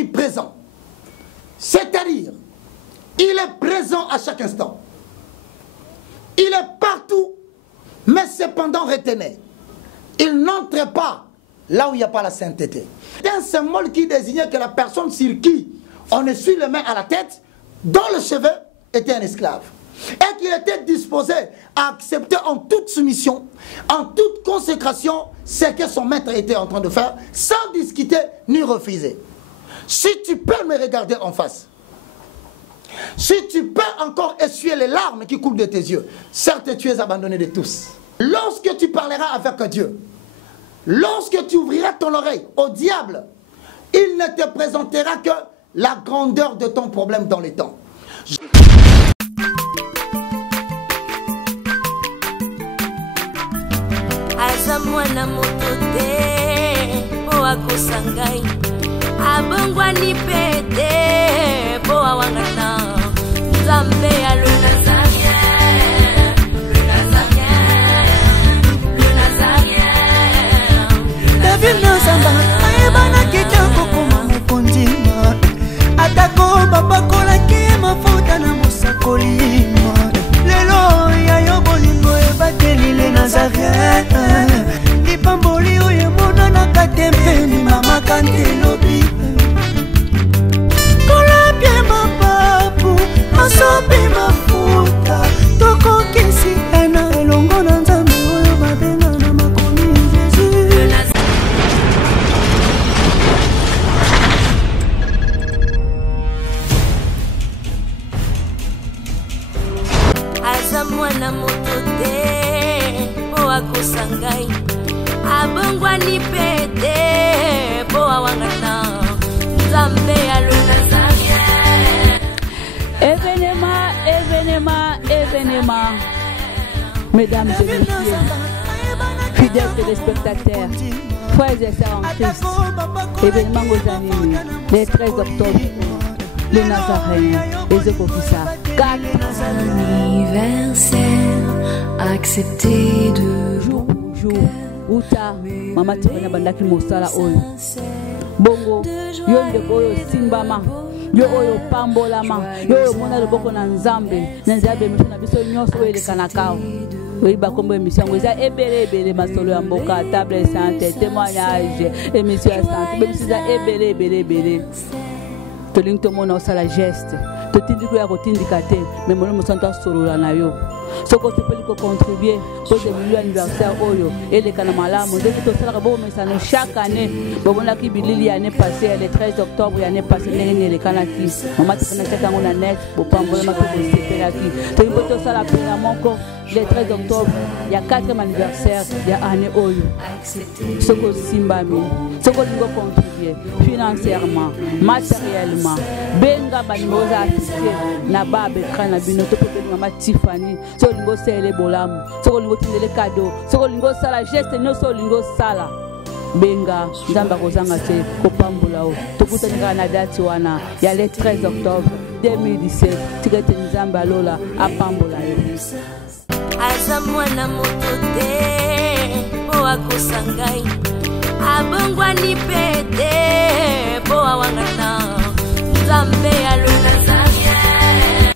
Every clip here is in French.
omniprésent. C'est-à-dire, il est présent à chaque instant. Il est partout, mais cependant retenez. Il n'entre pas là où il n'y a pas la sainteté. C'est un symbole qui désignait que la personne sur qui on essuie les mains à la tête, dont le cheveu était un esclave. Et qu'il était disposé à accepter en toute soumission, en toute consécration, ce que son maître était en train de faire, sans discuter ni refuser. Si tu peux me regarder en face, si tu peux encore essuyer les larmes qui coulent de tes yeux, certes tu es abandonné de tous. Lorsque tu parleras avec Dieu, lorsque tu ouvriras ton oreille au diable, il ne te présentera que la grandeur de ton problème dans les temps. Azamwana motote poa kosangai abongwa ni pete poa wangata Nzambe ya le Nazarien, le Nazarien, le Nazarien. David Nzamba ayebana kitoko kuma mukondima atako babakola ki mafuta na musakolima lelo ya yobolingo ebateli le Nazarien lipamboli oyo mona na katempeni mama kantelobi kola bien mapapu masopi mafuta toko kisi ena elongo na Nzambe oyo babenga na makomi Jésus. Azamwana motote poa kosangai abongwa ni pete poa wangata Nzambe ya le Nazarien. Événement, événement, événement. Mesdames et messieurs, fidèles téléspectateurs, frères et sœurs en Christ, événement aux années, le 13 octobre, le Nazarien, les Ekofissa, 4 anniversaire, accepté de jour, Uta, Mama Tirena Bandaki Mosala Oyo, Bongo, Yonde Oyo Simbama, Yo Oyo Pambolama, Yo Mona Boko na Nzambe, Nzambe Mishona Biso Nyoso Ele Kanakao. Oui, bakombo émission, vous avez ébélé masolo ya mboka, table santé, témoignage, émission santé, même si vous avez ébélé. Toling to mona osala geste, to tindiko ya kotindikate, mais mon mosanto solola na yo. Soko tu peux contribuer pour le milieu anniversaire Oyo et les Kanamalamu. Dès que tu as bon message chaque année, bon on a qui bilili l'année passée, le 13 octobre l'année passée, les Kanaki. Maman tu connais cette année net, pour pas envoyer ma petite séparaki. Tu peux te faire la peine à mon corps. Le 13 octobre, il y a 4e anniversaire de l'année Oyo. Soko Simbami, Soko Lingo contribuer financièrement, matériellement. Benga Banimoza assisté, Naba Bekra Nabino, Toko Maman Tiffany, Soko Lingo Sele Bolam, Soko Lingo Tindele Cadeau, Soko Lingo Sala Geste, no Soko Lingo Sala. Benga, Zamba Kozanga Che, Kopambulao, Tokuta Nga date wana, il y a le 13 octobre 2017, Tigete Nzamba Lola, à Pambulayo. Azamwana motote poa kosangai abongwa ni pete poa wangata Nzambe ya le Nazarien.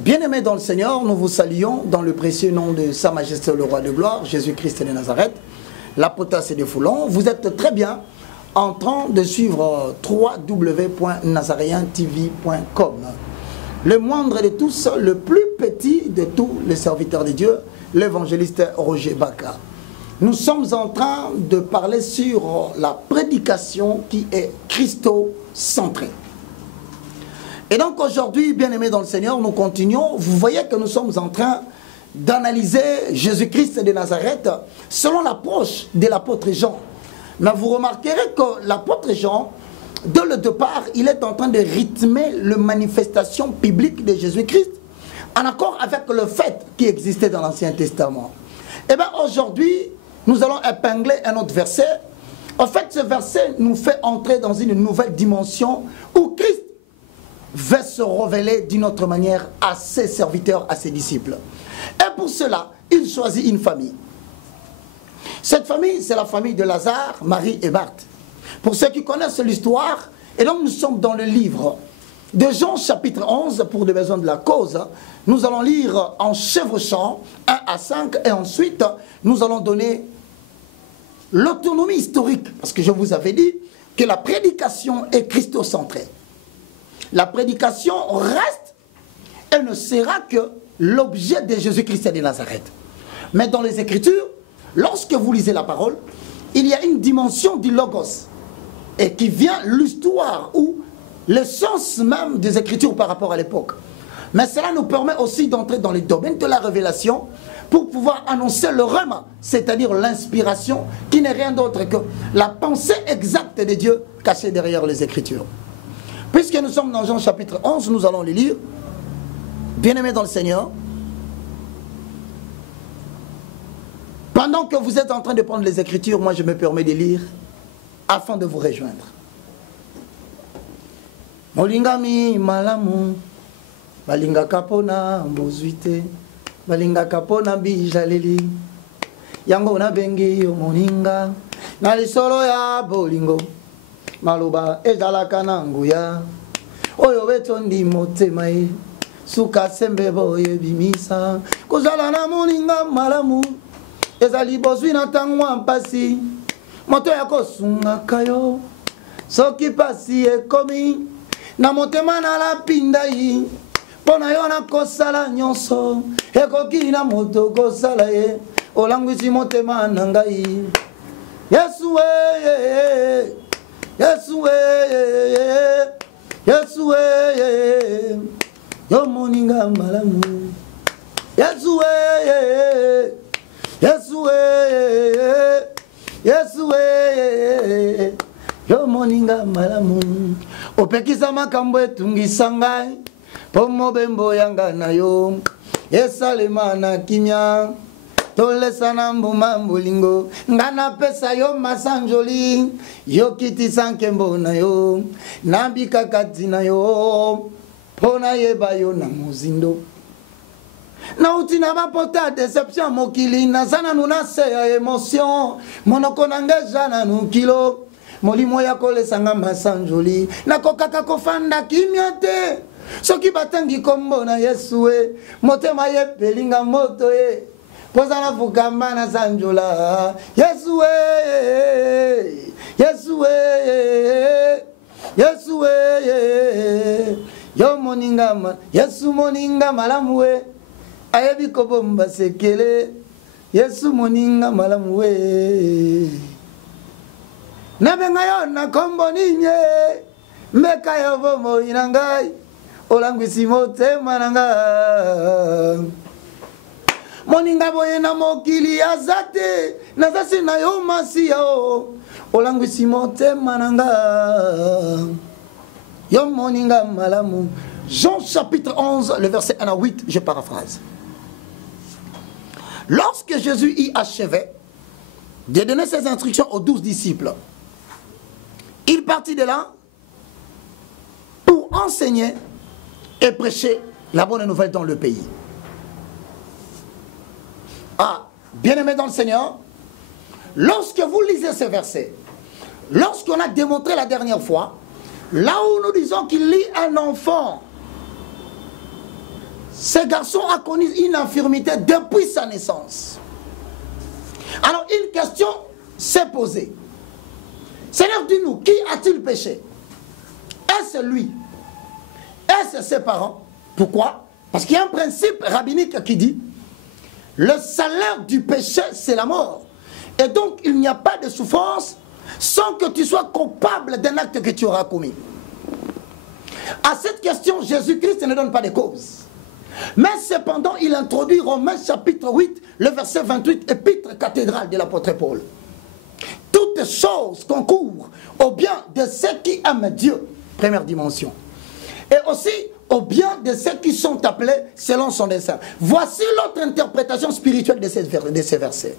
Bien-aimés dans le Seigneur, nous vous saluons dans le précieux nom de Sa Majesté le Roi de Gloire, Jésus-Christ de Nazareth, la potasse de Foulon. Vous êtes très bien en train de suivre www.nazarientv.com. Le moindre de tous, le plus petit de tous les serviteurs de Dieu, l'évangéliste Roger Baka. Nous sommes en train de parler sur la prédication qui est christocentrée. Et donc aujourd'hui, bien-aimés dans le Seigneur, nous continuons. Vous voyez que nous sommes en train d'analyser Jésus-Christ de Nazareth selon l'approche de l'apôtre Jean. Mais vous remarquerez que l'apôtre Jean, dès le départ, il est en train de rythmer la manifestation publique de Jésus-Christ en accord avec le fait qui existait dans l'Ancien Testament. Et bien aujourd'hui, nous allons épingler un autre verset. En fait, ce verset nous fait entrer dans une nouvelle dimension où Christ veut se révéler d'une autre manière à ses serviteurs, à ses disciples. Et pour cela, il choisit une famille. Cette famille, c'est la famille de Lazare, Marie et Marthe. Pour ceux qui connaissent l'histoire, Et donc nous sommes dans le livre de Jean chapitre 11, pour des besoins de la cause. Nous allons lire en chevauchant 1 à 5 et ensuite nous allons donner l'autonomie historique. Parce que je vous avais dit que la prédication est christocentrée. La prédication reste et ne sera que l'objet de Jésus-Christ de Nazareth. Mais dans les Écritures, lorsque vous lisez la parole, il y a une dimension du logos et qui vient l'histoire ou le sens même des Écritures par rapport à l'époque. Mais cela nous permet aussi d'entrer dans les domaines de la révélation pour pouvoir annoncer le rhéma, c'est-à-dire l'inspiration, qui n'est rien d'autre que la pensée exacte de Dieu cachée derrière les Écritures. Puisque nous sommes dans Jean chapitre 11, nous allons les lire. Bien-aimés dans le Seigneur, pendant que vous êtes en train de prendre les Écritures, moi je me permets de lire afin de vous rejoindre. Molingami malamu balinga kapona mbozuite balinga kapona bijaleli yango na bengi yo moninga na lisolo ya bolingo maluba ezalaka na nguya oyo betondi motema ye suka sembe boye bimisa kozala na moninga malamu ezali bozwi na tangwa mpasi moto ya kosunga kayo soki pasi ekomi na motema na la pindai pona yo na kosala nyonso ekoki na moto kosala ye olangwisi motema na ngai Yesu we Yesu we Yesu we yo moninga malamu Yesu we Yesu we Yesu we yo moninga malamu opekisa makambo etungisa ngai po mobembo yanga na yo esalema na kimia tolesana mbuma mbolingo ngana pesa yo masanjoli yo kitisa nkembo na yo nabikakati na yo pona yeba yo na mozindo na utina bapota deception mokili nazana nunase ya emotion monoko nangeja na nukilo molimo ya kolesanga masanjoli nakokaka kofanda kimia te soki batangi kombo na Yesu we motema ye pelinga moto ye pozana fukamba na sanjola Yesu we Yesu we Yesu we yo moninga Yesu moninga malamu we ayebi kobomba sekele Yesu moninga malamu we nabenga yo na kombo ninye meka yo bomo inangai olangwisi motema nanga moninga boye na mokili azate nazasi na yo masi yo olangwisi motema nanga yo moninga malamu. Jean chapitre 11 le verset 1 à 8, je paraphrase. Lorsque Jésus y achevait de donner ses instructions aux 12 disciples, il partit de là pour enseigner et prêcher la bonne nouvelle dans le pays. Ah, bien-aimés dans le Seigneur, lorsque vous lisez ces versets, lorsqu'on a démontré la dernière fois, là où nous disons qu'il lit un enfant, ce garçon a connu une infirmité depuis sa naissance. Alors une question s'est posée. Seigneur, dis-nous, qui a-t-il péché? Est-ce lui? Est-ce ses parents? Pourquoi? Parce qu'il y a un principe rabbinique qui dit le salaire du péché, c'est la mort. Et donc, il n'y a pas de souffrance sans que tu sois coupable d'un acte que tu auras commis. À cette question, Jésus-Christ ne donne pas de cause. Mais cependant, il introduit Romains chapitre 8, le verset 28, épître cathédrale de l'apôtre Paul. Toutes choses concourent au bien de ceux qui aiment Dieu, première dimension. Et aussi au bien de ceux qui sont appelés selon son dessein. Voici l'autre interprétation spirituelle de ces versets.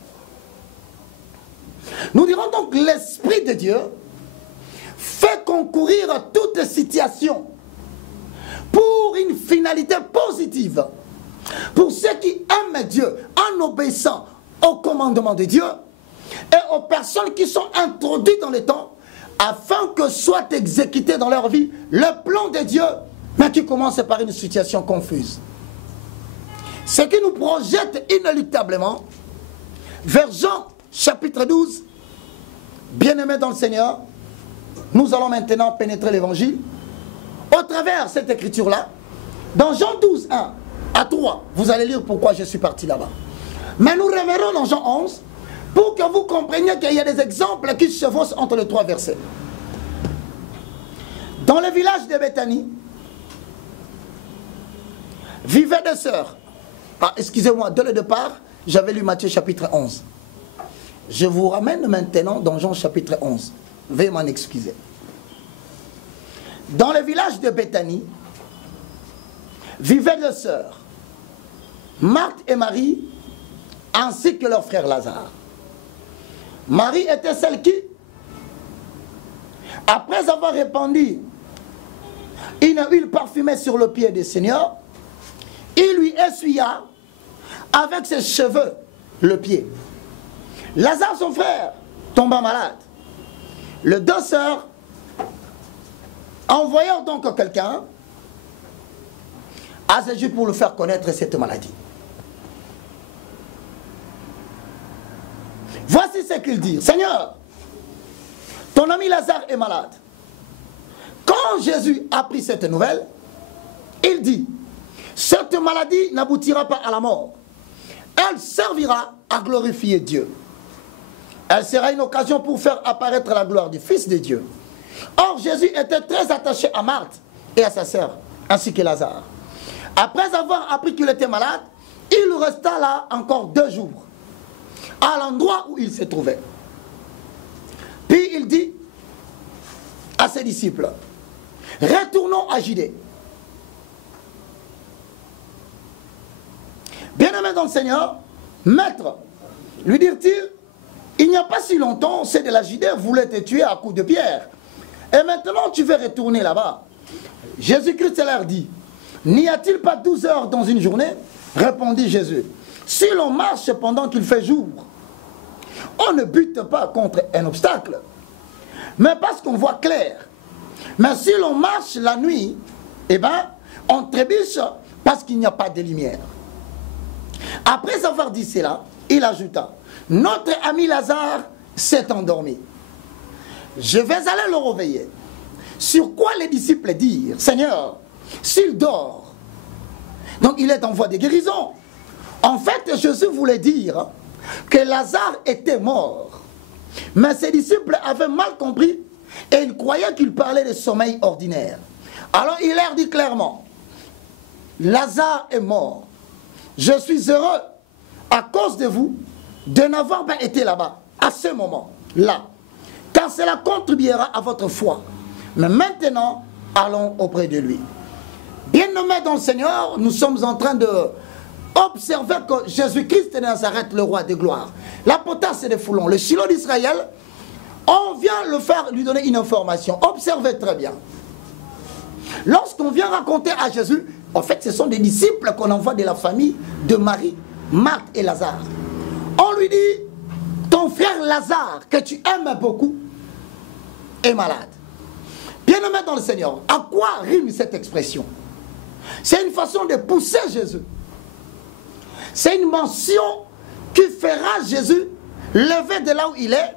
Nous dirons donc l'Esprit de Dieu fait concourir à toute situation pour une finalité positive. Pour ceux qui aiment Dieu en obéissant au commandement de Dieu et aux personnes qui sont introduites dans le temps afin que soit exécuté dans leur vie le plan de Dieu, mais qui commence par une situation confuse. Ce qui nous projette inéluctablement vers Jean chapitre 12. Bien-aimés dans le Seigneur, nous allons maintenant pénétrer l'évangile au travers cette écriture-là. Dans Jean 12, 1 à 3, vous allez lire pourquoi je suis parti là-bas. Mais nous reviendrons dans Jean 11 pour que vous compreniez qu'il y a des exemples qui se chevauchent entre les trois versets. Dans le village de Béthanie, vivaient deux sœurs. Ah, excusez-moi, dès le départ, j'avais lu Matthieu chapitre 11. Je vous ramène maintenant dans Jean chapitre 11. Veuillez m'en excuser. Dans le village de Béthanie, vivaient deux sœurs, Marthe et Marie, ainsi que leur frère Lazare. Marie était celle qui, après avoir répandu une huile parfumée sur le pied du Seigneur, il lui essuya avec ses cheveux le pied. Lazare, son frère, tomba malade. Les deux sœurs envoyèrent donc quelqu'un à Jésus pour lui faire connaître cette maladie. Voici ce qu'il dit. Seigneur, ton ami Lazare est malade. Quand Jésus apprit cette nouvelle, il dit, cette maladie n'aboutira pas à la mort. Elle servira à glorifier Dieu. Elle sera une occasion pour faire apparaître la gloire du Fils de Dieu. Or, Jésus était très attaché à Marthe et à sa sœur, ainsi que Lazare. Après avoir appris qu'il était malade, il resta là encore 2 jours, à l'endroit où il se trouvait. Puis il dit à ses disciples, retournons à Judée. Bien-aimé dans le Seigneur, maître, lui dirent-ils, il n'y a pas si longtemps, ceux de la Judée voulaient te tuer à coups de pierre. Et maintenant tu veux retourner là-bas. Jésus-Christ leur dit, n'y a-t-il pas 12 heures dans une journée? Répondit Jésus. Si l'on marche pendant qu'il fait jour, on ne bute pas contre un obstacle, mais parce qu'on voit clair. Mais si l'on marche la nuit, eh bien, on trébuche parce qu'il n'y a pas de lumière. Après avoir dit cela, il ajouta, notre ami Lazare s'est endormi. Je vais aller le réveiller. Sur quoi les disciples dirent, Seigneur, s'il dort, donc il est en voie de guérison. En fait, Jésus voulait dire que Lazare était mort. Mais ses disciples avaient mal compris et ils croyaient qu'il parlait de sommeil ordinaire. Alors il leur dit clairement, Lazare est mort. Je suis heureux à cause de vous de n'avoir pas été là-bas à ce moment-là, car cela contribuera à votre foi. Mais maintenant, allons auprès de lui. Bien-aimés dans le Seigneur, nous sommes en train de observer que Jésus-Christ de Nazareth, le roi de gloire, la potasse des foulons, le Shiloh d'Israël, on vient lui donner une information. Observez très bien. Lorsqu'on vient raconter à Jésus, en fait, ce sont des disciples qu'on envoie de la famille de Marie, Marthe et Lazare. On lui dit, ton frère Lazare, que tu aimes beaucoup, est malade. Bien-aimé dans le Seigneur, à quoi rime cette expression? C'est une façon de pousser Jésus. C'est une mention qui fera Jésus lever de là où il est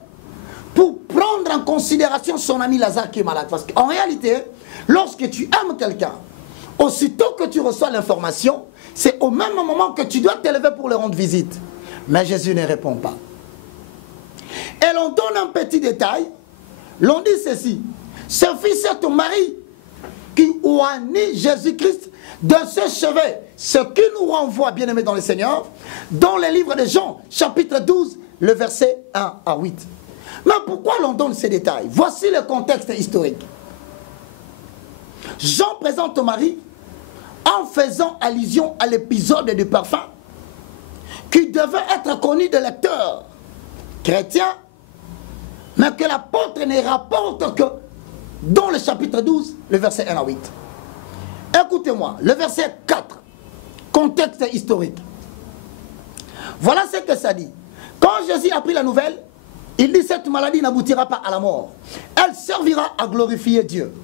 pour prendre en considération son ami Lazare qui est malade. Parce qu'en réalité, lorsque tu aimes quelqu'un, aussitôt que tu reçois l'information, c'est au même moment que tu dois te lever pour lui rendre visite. Mais Jésus ne répond pas. Et l'on donne un petit détail. L'on dit ceci. Ce fils est ton mari qui oignit Jésus-Christ de ses cheveux. Ce qui nous renvoie, bien aimé dans le Seigneur, dans le livre de Jean, chapitre 12, le verset 1 à 8. Mais pourquoi l'on donne ces détails? Voici le contexte historique. Jean présente Marie en faisant allusion à l'épisode du parfum qui devait être connu des lecteurs chrétiens, mais que l'apôtre ne rapporte que dans le chapitre 12, le verset 1 à 8. Écoutez-moi, le verset 4, contexte historique. Voilà ce que ça dit. Quand Jésus a pris la nouvelle, Il dit cette maladie n'aboutira pas à la mort. Elle servira à glorifier Dieu.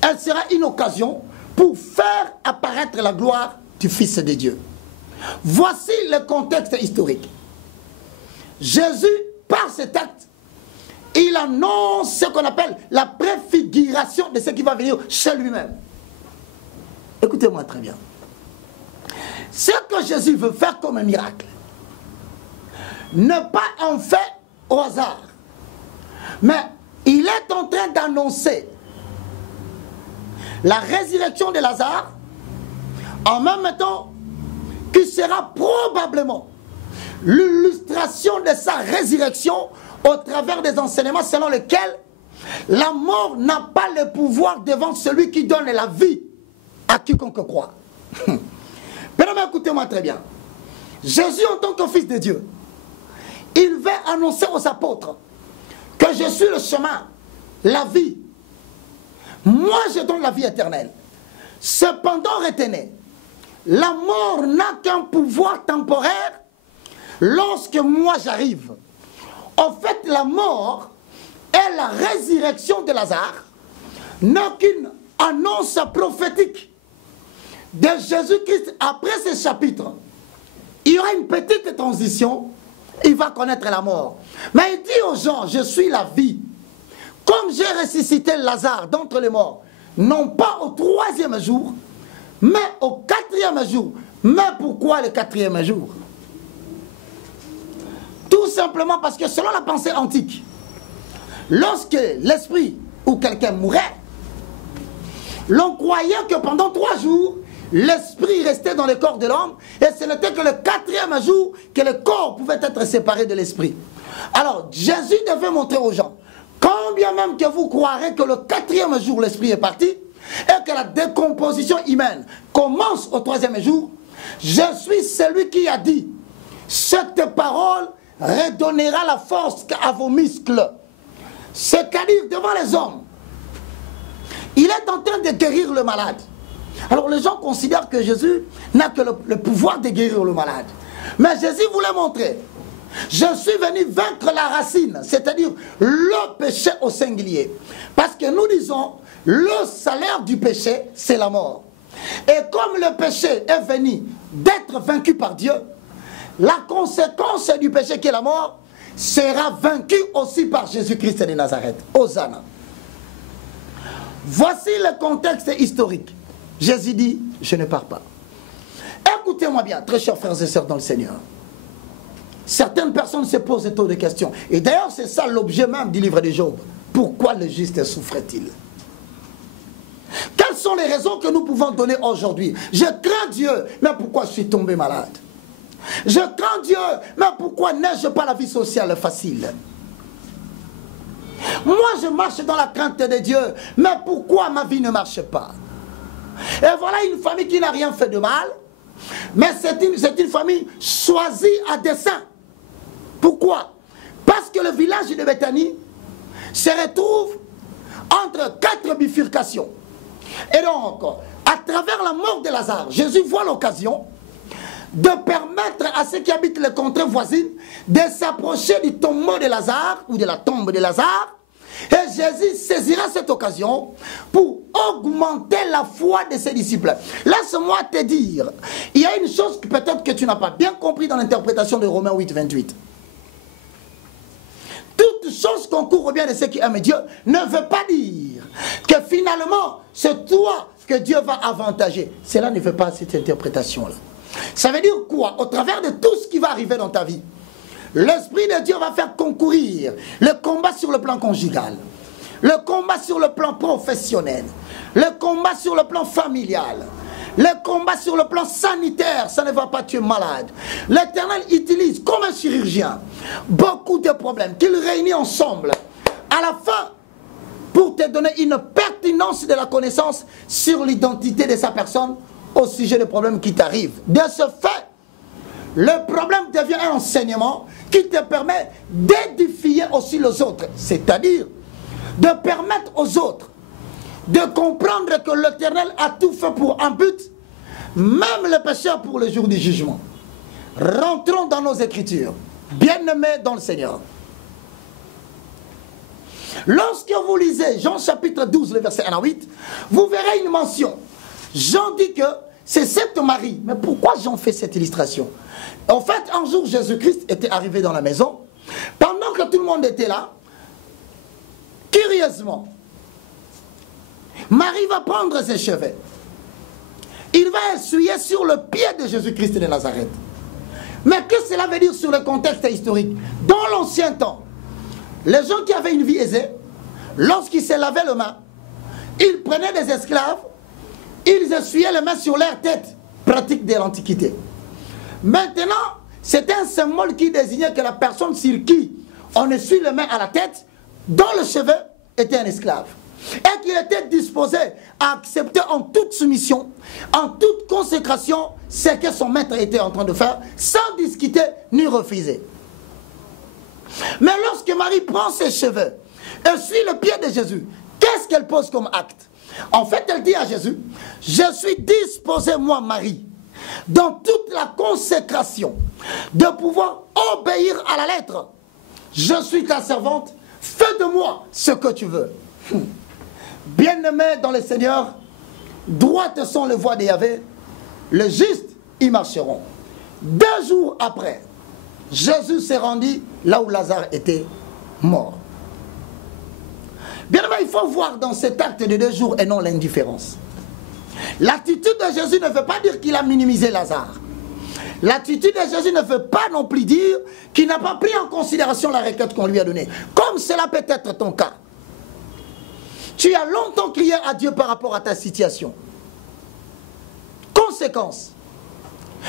Elle sera une occasion pour faire apparaître la gloire du Fils de Dieu. Voici le contexte historique. Jésus, par cet acte, il annonce ce qu'on appelle la préfiguration de ce qui va venir chez lui-même. Écoutez-moi très bien. Ce que Jésus veut faire comme un miracle, ne pas en faire au hasard, mais il est en train d'annoncer la résurrection de Lazare en même temps qui sera probablement l'illustration de sa résurrection au travers des enseignements selon lesquels la mort n'a pas le pouvoir devant celui qui donne la vie à quiconque croit. Mais écoutez-moi très bien. Jésus en tant que Fils de Dieu, il va annoncer aux apôtres que je suis le chemin, la vie. Moi je donne la vie éternelle. Cependant retenez, la mort n'a qu'un pouvoir temporaire lorsque moi j'arrive. En fait, la mort et la résurrection de Lazare n'a qu'une annonce prophétique de Jésus-Christ. Après ce chapitre, il y aura une petite transition, il va connaître la mort. Mais il dit aux gens, je suis la vie. Comme j'ai ressuscité Lazare d'entre les morts, non pas au 3e jour, mais au 4e jour. Mais pourquoi le 4e jour? Tout simplement parce que selon la pensée antique, lorsque l'esprit ou quelqu'un mourait, l'on croyait que pendant 3 jours, l'esprit restait dans le corps de l'homme et ce n'était que le 4e jour que le corps pouvait être séparé de l'esprit. Alors Jésus devait montrer aux gens, quand bien même que vous croirez que le 4e jour l'esprit est parti et que la décomposition humaine commence au 3e jour, je suis celui qui a dit, cette parole redonnera la force à vos muscles. C'est-à-dire devant les hommes, il est en train de guérir le malade. Alors les gens considèrent que Jésus n'a que le pouvoir de guérir le malade. Mais Jésus voulait montrer, je suis venu vaincre la racine, c'est-à-dire le péché au singulier. Parce que nous disons, le salaire du péché, c'est la mort. Et comme le péché est venu d'être vaincu par Dieu, la conséquence du péché qui est la mort sera vaincue aussi par Jésus-Christ de Nazareth. Hosanna. Voici le contexte historique. Jésus dit, je ne pars pas. Écoutez-moi bien, très chers frères et sœurs dans le Seigneur. Certaines personnes se posent tant de questions. Et d'ailleurs, c'est ça l'objet même du livre de Job. Pourquoi le juste souffre-t-il? Quelles sont les raisons que nous pouvons donner aujourd'hui? Je crains Dieu, mais pourquoi je suis tombé malade? Je crains Dieu, mais pourquoi n'ai-je pas la vie sociale facile? Moi, je marche dans la crainte de Dieu, mais pourquoi ma vie ne marche pas? Et voilà une famille qui n'a rien fait de mal, mais c'est une famille choisie à dessein. Pourquoi? Parce que le village de Béthanie se retrouve entre 4 bifurcations. Et donc, à travers la mort de Lazare, Jésus voit l'occasion de permettre à ceux qui habitent les contrées voisines de s'approcher du tombeau de Lazare ou de la tombe de Lazare. Et Jésus saisira cette occasion pour augmenter la foi de ses disciples. Laisse-moi te dire, il y a une chose que peut-être que tu n'as pas bien compris dans l'interprétation de Romains 8, 28. Toute chose concourt au bien de ceux qui aiment Dieu ne veut pas dire que finalement c'est toi que Dieu va avantager. Cela ne veut pas cette interprétation-là. Ça veut dire quoi? Au travers de tout ce qui va arriver dans ta vie, l'Esprit de Dieu va faire concourir le combat sur le plan conjugal, le combat sur le plan professionnel, le combat sur le plan familial, le combat sur le plan sanitaire. Ça ne va pas, tu es malade. L'Éternel utilise comme un chirurgien beaucoup de problèmes qu'il réunit ensemble à la fin pour te donner une pertinence de la connaissance sur l'identité de sa personne au sujet des problèmes qui t'arrivent. De ce fait, le problème devient un enseignement qui te permet d'édifier aussi les autres. C'est-à-dire de permettre aux autres de comprendre que l'Éternel a tout fait pour un but, même les pécheurs pour le jour du jugement. Rentrons dans nos Écritures, bien-aimés dans le Seigneur. Lorsque vous lisez Jean chapitre 12, le verset 1 à 8, vous verrez une mention. Jean dit que c'est cette Marie. Mais pourquoi Jean fait cette illustration? En fait, un jour, Jésus-Christ était arrivé dans la maison. Pendant que tout le monde était là, curieusement, Marie va prendre ses cheveux. Il va essuyer sur le pied de Jésus-Christ de Nazareth. Mais que cela veut dire sur le contexte historique? Dans l'ancien temps, les gens qui avaient une vie aisée, lorsqu'ils se lavaient les mains, ils prenaient des esclaves, ils essuyaient les mains sur leur tête, pratique de l'Antiquité. Maintenant, c'était un symbole qui désignait que la personne sur qui on essuie les mains à la tête, dont le cheveu était un esclave. Et qu'il était disposé à accepter en toute soumission, en toute consécration, ce que son maître était en train de faire, sans discuter ni refuser. Mais lorsque Marie prend ses cheveux et suit le pied de Jésus, qu'est-ce qu'elle pose comme acte? En fait, elle dit à Jésus, je suis disposée, moi Marie, dans toute la consécration, de pouvoir obéir à la lettre. Je suis ta servante, fais de moi ce que tu veux. Bien-aimés dans le Seigneur, droites sont les voies de Yahvé, les justes y marcheront. 2 jours après, Jésus s'est rendu là où Lazare était mort. Bien aimé, il faut voir dans cet acte de 2 jours et non l'indifférence. L'attitude de Jésus ne veut pas dire qu'il a minimisé Lazare. L'attitude de Jésus ne veut pas non plus dire qu'il n'a pas pris en considération la requête qu'on lui a donnée. Comme cela peut être ton cas. Tu as longtemps crié à Dieu par rapport à ta situation. Conséquence.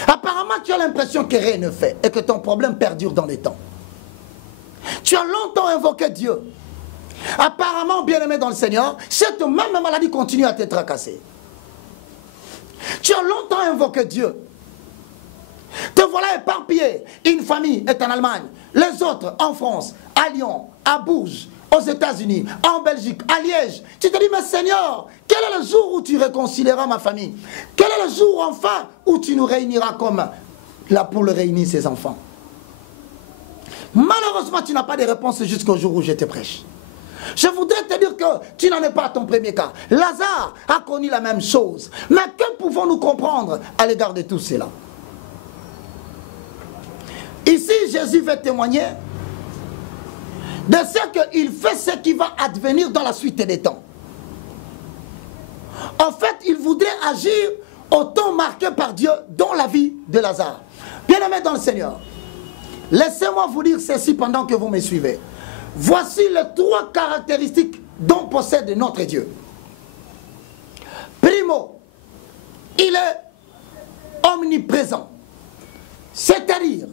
Apparemment, tu as l'impression que rien ne fait et que ton problème perdure dans les temps. Tu as longtemps invoqué Dieu. Apparemment, bien-aimé dans le Seigneur, cette même maladie continue à te tracasser. Tu as longtemps invoqué Dieu. Te voilà éparpillé. Une famille est en Allemagne, les autres en France, à Lyon, à Bourges, aux États-Unis, en Belgique, à Liège. Tu te dis, mais Seigneur, quel est le jour où tu réconcilieras ma famille? Quel est le jour enfin où tu nous réuniras comme là pour le réunir ses enfants? Malheureusement, tu n'as pas de réponse jusqu'au jour où je te prêche. Je voudrais te dire que tu n'en es pas à ton premier cas. Lazare a connu la même chose. Mais que pouvons-nous comprendre à l'égard de tout cela? Ici, Jésus veut témoigner de ce qu'il fait, ce qui va advenir dans la suite des temps. En fait, il voudrait agir au temps marqué par Dieu dans la vie de Lazare. Bien-aimés dans le Seigneur, laissez-moi vous dire ceci pendant que vous me suivez. Voici les 3 caractéristiques dont possède notre Dieu. Primo, il est omniprésent. C'est-à-dire,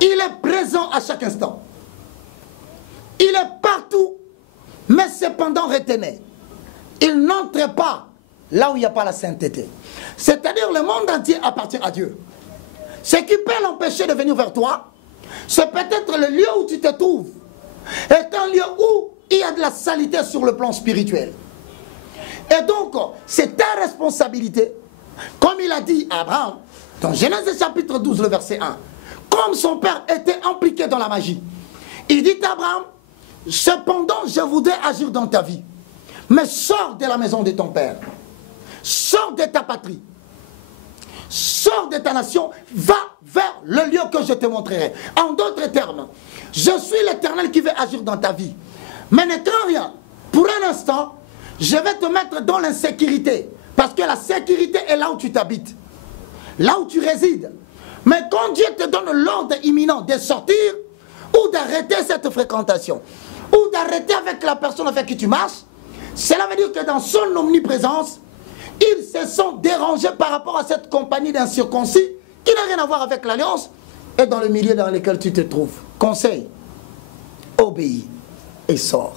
il est présent à chaque instant. Il est partout, mais cependant retenu. Il n'entre pas là où il n'y a pas la sainteté. C'est-à-dire, le monde entier appartient à Dieu. Ce qui peut l'empêcher de venir vers toi, c'est peut-être le lieu où tu te trouves. Est un lieu où il y a de la saleté sur le plan spirituel. Et donc, c'est ta responsabilité, comme il a dit à Abraham, dans Genèse chapitre 12, le verset 1, comme son père était impliqué dans la magie, il dit à Abraham, cependant, je voudrais agir dans ta vie, mais sors de la maison de ton père, sors de ta patrie, sors de ta nation, va vers le lieu que je te montrerai. En d'autres termes, je suis l'Éternel qui veut agir dans ta vie. Mais ne crains rien. Pour un instant, je vais te mettre dans l'insécurité. Parce que la sécurité est là où tu t'habites. Là où tu résides. Mais quand Dieu te donne l'ordre imminent de sortir, ou d'arrêter cette fréquentation, ou d'arrêter avec la personne avec qui tu marches, cela veut dire que dans son omniprésence, ils se sont dérangés par rapport à cette compagnie d'incirconcis qui n'a rien à voir avec l'alliance et dans le milieu dans lequel tu te trouves. Conseil, obéis et sors.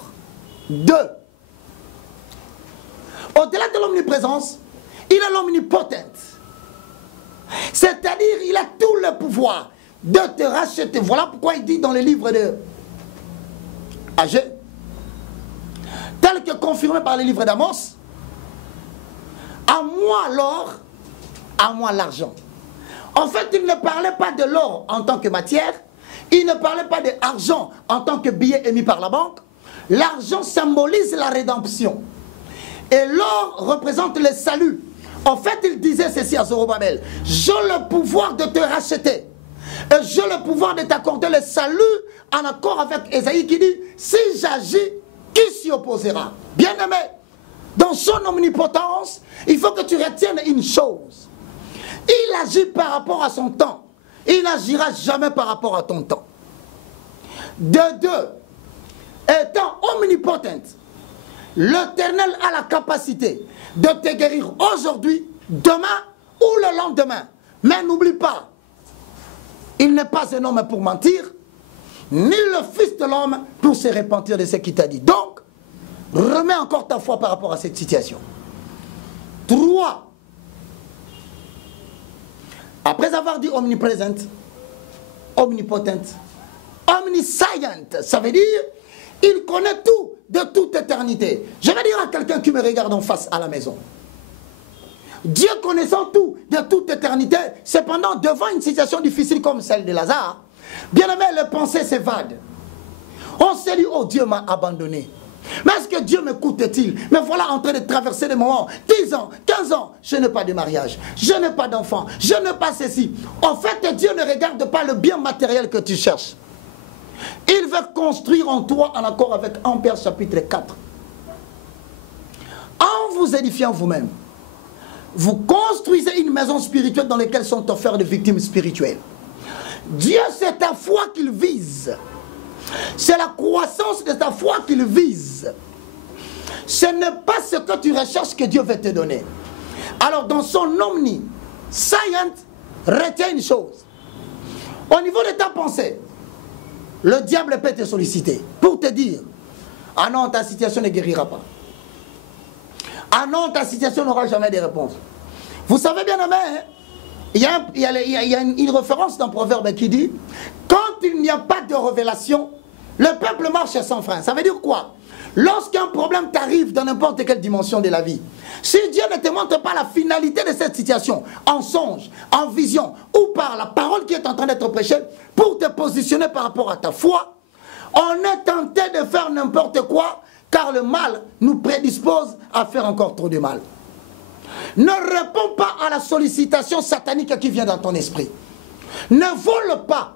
2. Au-delà de l'omniprésence, il est l'omnipotent. C'est-à-dire, il a tout le pouvoir de te racheter. Voilà pourquoi il dit dans le livre de Agé, tel que confirmé par le livre d'Amos, à moi l'or, à moi l'argent. En fait, il ne parlait pas de l'or en tant que matière, il ne parlait pas de l'argent en tant que billet émis par la banque, L'argent symbolise la rédemption. Et l'or représente le salut. En fait, il disait ceci à Zorobabel. J'ai le pouvoir de te racheter. Et j'ai le pouvoir de t'accorder le salut en accord avec Ésaïe qui dit, si j'agis, qui s'y opposera? Bien-aimé, dans son omnipotence, il faut que tu retiennes une chose. Il agit par rapport à son temps. Il n'agira jamais par rapport à ton temps. De deux, étant omnipotent, l'Éternel a la capacité de te guérir aujourd'hui, demain ou le lendemain. Mais n'oublie pas, il n'est pas un homme pour mentir, ni le Fils de l'homme pour se repentir de ce qu'il t'a dit. Donc, remets encore ta foi par rapport à cette situation. 3. Après avoir dit omniprésent, omnipotent, omniscient, ça veut dire il connaît tout de toute éternité. Je vais dire à quelqu'un qui me regarde en face à la maison. Dieu connaissant tout de toute éternité, cependant devant une situation difficile comme celle de Lazare, bien aimé, les pensées s'évadent. On s'est dit, oh Dieu m'a abandonné. Mais est-ce que Dieu m'écoute-t-il? Mais voilà en train de traverser des moments, 10 ans, 15 ans, je n'ai pas de mariage, je n'ai pas d'enfant, je n'ai pas ceci. En fait, Dieu ne regarde pas le bien matériel que tu cherches. Il veut construire en toi en accord avec 1 Pierre chapitre 4. En vous édifiant vous-même, vous construisez une maison spirituelle dans laquelle sont offertes des victimes spirituelles. Dieu, c'est ta foi qu'il vise. C'est la croissance de ta foi qu'il vise. Ce n'est pas ce que tu recherches que Dieu veut te donner. Alors, dans son omniscient, retiens une chose. Au niveau de ta pensée, le diable peut te solliciter pour te dire, ah non, ta situation ne guérira pas. Ah non, ta situation n'aura jamais de réponse. Vous savez bien, aimé, il y a une référence dans Proverbe qui dit, quand il n'y a pas de révélation, le peuple marche sans frein. Ça veut dire quoi? Lorsqu'un problème t'arrive dans n'importe quelle dimension de la vie, si Dieu ne te montre pas la finalité de cette situation, en songe, en vision, ou par la parole qui est en train d'être prêchée, pour te positionner par rapport à ta foi, on est tenté de faire n'importe quoi, car le mal nous prédispose à faire encore trop de mal. Ne réponds pas à la sollicitation satanique qui vient dans ton esprit. Ne vole pas.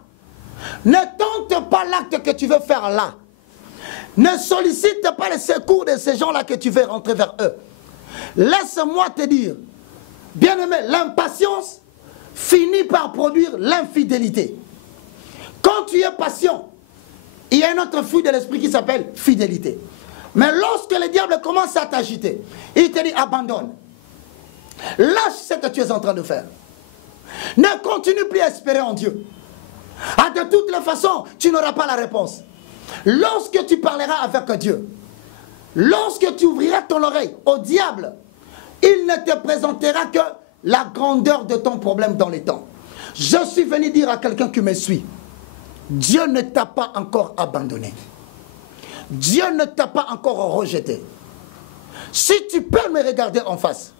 Ne tente pas l'acte que tu veux faire là. Ne sollicite pas les secours de ces gens-là que tu veux rentrer vers eux. Laisse-moi te dire, bien-aimé, l'impatience finit par produire l'infidélité. Quand tu es patient, il y a un autre fruit de l'esprit qui s'appelle fidélité. Mais lorsque le diable commence à t'agiter, il te dit abandonne. Lâche ce que tu es en train de faire. Ne continue plus à espérer en Dieu. Ah, de toutes les façons, tu n'auras pas la réponse. Lorsque tu parleras avec Dieu, lorsque tu ouvriras ton oreille au diable, il ne te présentera que la grandeur de ton problème dans les temps. Je suis venu dire à quelqu'un qui me suit, Dieu ne t'a pas encore abandonné. Dieu ne t'a pas encore rejeté. Si tu peux me regarder en face,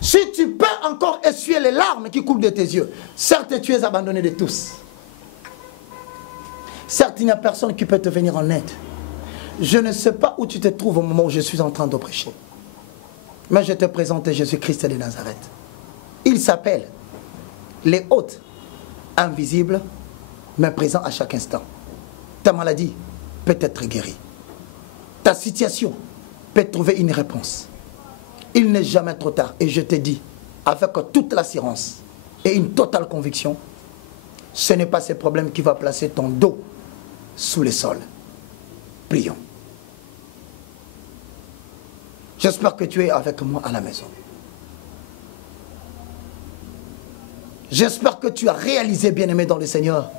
si tu peux encore essuyer les larmes qui coulent de tes yeux, certes tu es abandonné de tous. Certes, il n'y a personne qui peut te venir en aide. Je ne sais pas où tu te trouves au moment où je suis en train de prêcher. Mais je te présente Jésus-Christ de Nazareth. Il s'appelle les hôtes invisibles, mais présents à chaque instant. Ta maladie peut être guérie. Ta situation peut trouver une réponse. Il n'est jamais trop tard. Et je te dis, avec toute l'assurance et une totale conviction, ce n'est pas ce problème qui va placer ton dos sous le sol. Prions. J'espère que tu es avec moi à la maison. J'espère que tu as réalisé, bien-aimé dans le Seigneur,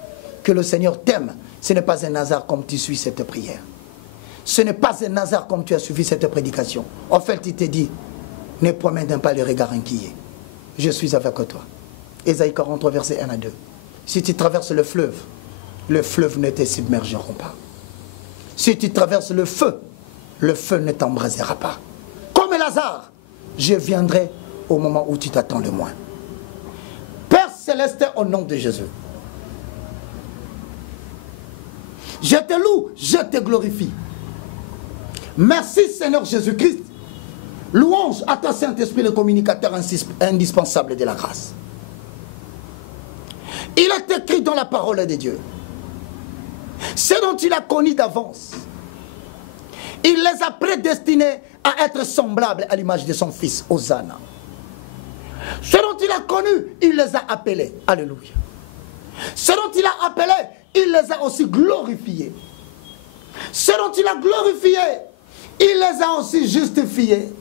que le Seigneur t'aime. Ce n'est pas un hasard comme tu suis cette prière. Ce n'est pas un hasard comme tu as suivi cette prédication. En fait, il te dit, ne promène pas le regard inquiet. Je suis avec toi. Ésaïe 43, verset 1 à 2. Si tu traverses le fleuve ne te submergera pas. Si tu traverses le feu ne t'embrasera pas. Comme Lazare, je viendrai au moment où tu t'attends le moins. Père Céleste, au nom de Jésus, Je te loue, je te glorifie. Merci Seigneur Jésus-Christ. Louange à toi Saint-Esprit, le communicateur indispensable de la grâce. Il est écrit dans la parole de Dieu. Ce dont il a connu d'avance, il les a prédestinés à être semblables à l'image de son fils, Hosanna. Ce dont il a connu, il les a appelés. Alléluia. Ce dont il a appelé, il les a aussi glorifiés. Ce dont il a glorifié, il les a aussi justifiés.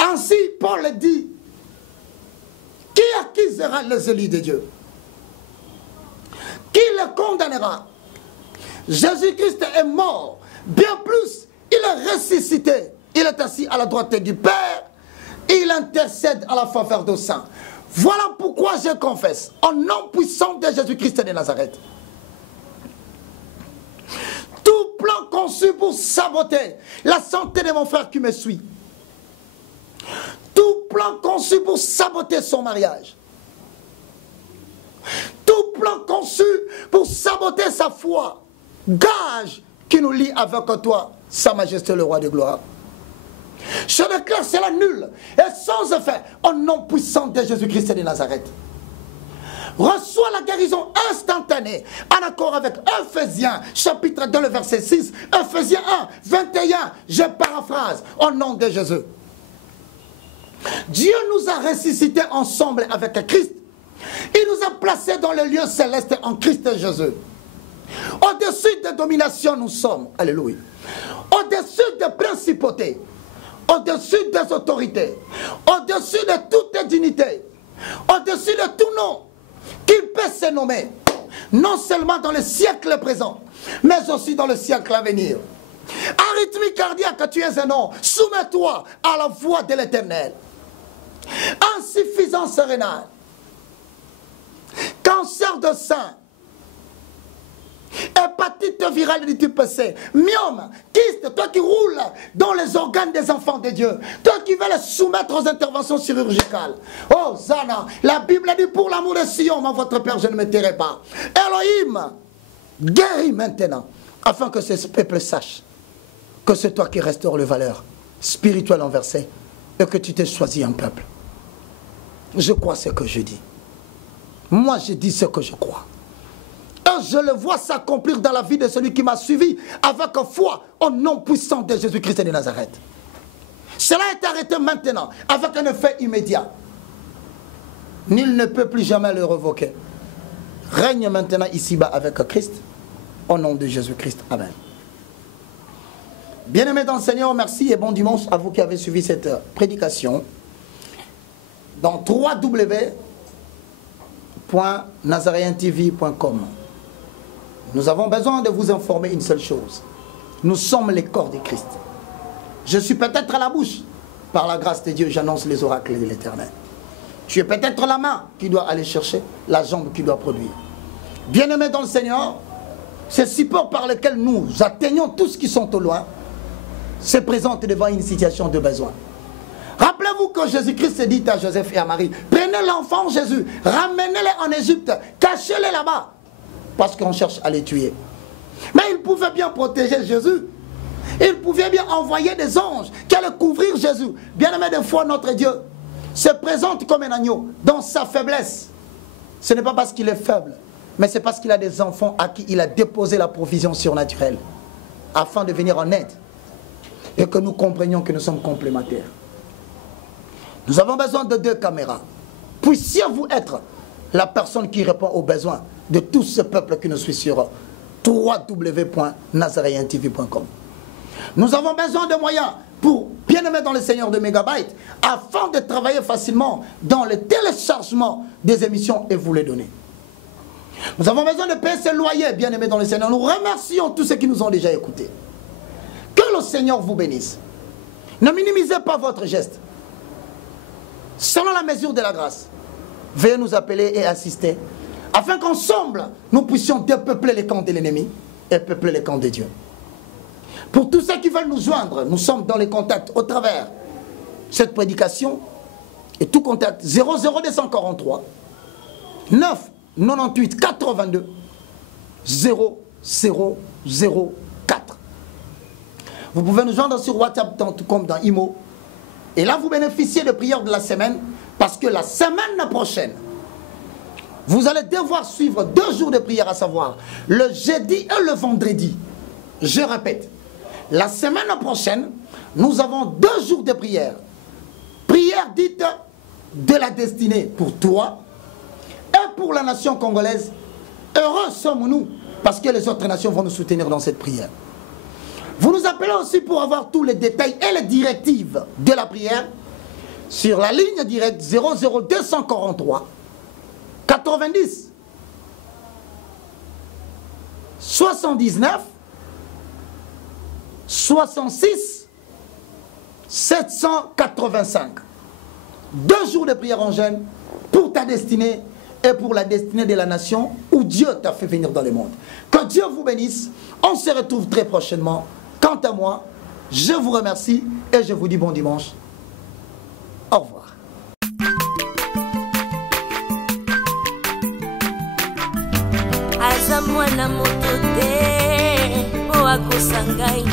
Ainsi, Paul dit, qui accusera les élus de Dieu? Qui le condamnera? Jésus-Christ est mort. Bien plus, il est ressuscité. Il est assis à la droite du Père. Il intercède à la faveur des saints. Voilà pourquoi je confesse, au nom puissant de Jésus-Christ de Nazareth, tout plan conçu pour saboter la santé de mon frère qui me suit, tout plan conçu pour saboter son mariage, tout plan conçu pour saboter sa foi, gage qui nous lie avec toi, Sa Majesté le Roi de gloire. Je déclare cela nul et sans effet au nom puissant de Jésus-Christ de Nazareth. Reçois la guérison instantanée en accord avec Ephésiens chapitre 2 le verset 6, Ephésiens 1, 21, je paraphrase au nom de Jésus. Dieu nous a ressuscités ensemble avec Christ. Il nous a placés dans le lieu céleste en Christ Jésus. Au-dessus des dominations nous sommes, alléluia. Au-dessus des principautés, au-dessus des autorités, au-dessus de toute dignité, au-dessus de tout nom qui peut se nommer, non seulement dans le siècle présent, mais aussi dans le siècle à venir. Arythmie cardiaque, tu es un nom, soumets-toi à la voix de l'Éternel. Insuffisance rénale, cancer de sein, hépatite virale du type C, myome, kyste, toi qui roules dans les organes des enfants de Dieu, toi qui veux les soumettre aux interventions chirurgicales. Oh Zana, la Bible dit pour l'amour de Sion, moi votre Père, je ne me tairai pas. Elohim, guéris maintenant, afin que ce peuple sache que c'est toi qui restaure les valeurs spirituelles inversées et que tu t'es choisi un peuple. Je crois ce que je dis. Moi, je dis ce que je crois. Et je le vois s'accomplir dans la vie de celui qui m'a suivi avec foi au nom puissant de Jésus-Christ de Nazareth. Cela est arrêté maintenant avec un effet immédiat. Nul ne peut plus jamais le revoquer. Règne maintenant ici-bas avec Christ au nom de Jésus-Christ. Amen. Bien-aimés dans le Seigneur, merci et bon dimanche à vous qui avez suivi cette prédication dans www.nazareentv.com. Nous avons besoin de vous informer une seule chose. Nous sommes les corps de Christ. Je suis peut-être à la bouche. Par la grâce de Dieu, j'annonce les oracles de l'Éternel. Tu es peut-être la main qui doit aller chercher, la jambe qui doit produire. Bien-aimés dans le Seigneur, ce support par lequel nous atteignons tous qui sont au loin se présente devant une situation de besoin. Rappelez-vous que Jésus-Christ dit à Joseph et à Marie, prenez l'enfant Jésus, ramenez-le en Égypte, cachez-le là-bas, parce qu'on cherche à les tuer. Mais il pouvait bien protéger Jésus. Il pouvait bien envoyer des anges qui allaient couvrir Jésus. Bien-aimé, des fois, notre Dieu se présente comme un agneau dans sa faiblesse. Ce n'est pas parce qu'il est faible, mais c'est parce qu'il a des enfants à qui il a déposé la provision surnaturelle, afin de venir en aide, et que nous comprenions que nous sommes complémentaires. Nous avons besoin de 2 caméras. Puissiez-vous être la personne qui répond aux besoins de tout ce peuple qui nous suit sur www.nazareentv.com. Nous avons besoin de moyens pour bien aimer dans le Seigneur de mégabytes afin de travailler facilement dans le téléchargement des émissions et vous les donner. Nous avons besoin de payer ce loyer, bien aimé dans le Seigneur. Nous remercions tous ceux qui nous ont déjà écoutés. Que le Seigneur vous bénisse. Ne minimisez pas votre geste. Selon la mesure de la grâce, veuillez nous appeler et assister, afin qu'ensemble, nous puissions dépeupler les camps de l'ennemi et peupler les camps de Dieu. Pour tous ceux qui veulent nous joindre, nous sommes dans les contacts au travers de cette prédication, et tout contact 00243 9 98 82 0 Vous pouvez nous joindre sur WhatsApp comme dans Imo. Et là, vous bénéficiez de prières de la semaine parce que la semaine prochaine, vous allez devoir suivre 2 jours de prière, à savoir le jeudi et le vendredi. Je répète, la semaine prochaine, nous avons 2 jours de prière. Prière dite de la destinée pour toi et pour la nation congolaise. Heureux sommes-nous parce que les autres nations vont nous soutenir dans cette prière. Vous nous appelez aussi pour avoir tous les détails et les directives de la prière sur la ligne directe 00243 90 79 66 785. 2 jours de prière en jeûne pour ta destinée et pour la destinée de la nation où Dieu t'a fait venir dans le monde. Que Dieu vous bénisse. On se retrouve très prochainement. Quant à moi, je vous remercie et je vous dis bon dimanche. Au revoir. Azamwana motote po akusangai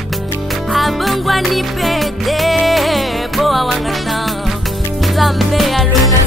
abongwani pete po awangana Nzambe alona